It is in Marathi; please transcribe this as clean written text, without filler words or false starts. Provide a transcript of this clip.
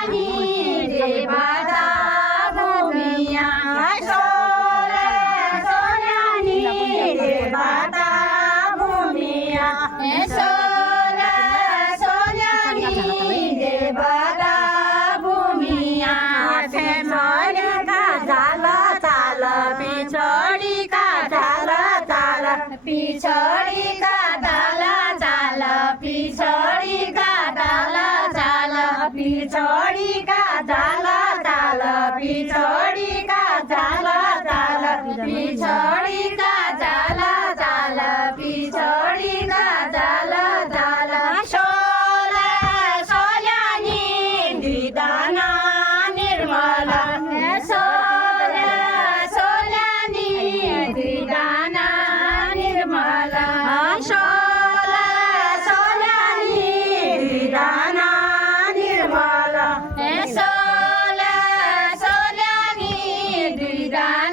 सोल्यानी देवाचा भूमिया सोल्यानी देवाचा भूमिया सोल्यानी देवाचा भूमिया पिछोडी का झाला चाल पिछोडी का झाला चाल पिछोडी का झाला चाल पिछोडी का झाला चाल पिछोडी का झाला चाल पिछोडी का झाला चाल पिछोडी का झाला चाल पिछोडी का झाला चाल सोल्यानी द्विदाना निर्मला सोल्यानी द्विदाना निर्मला सोल्यानी द्विदाना निर्मला सोल्यानी द्विदाना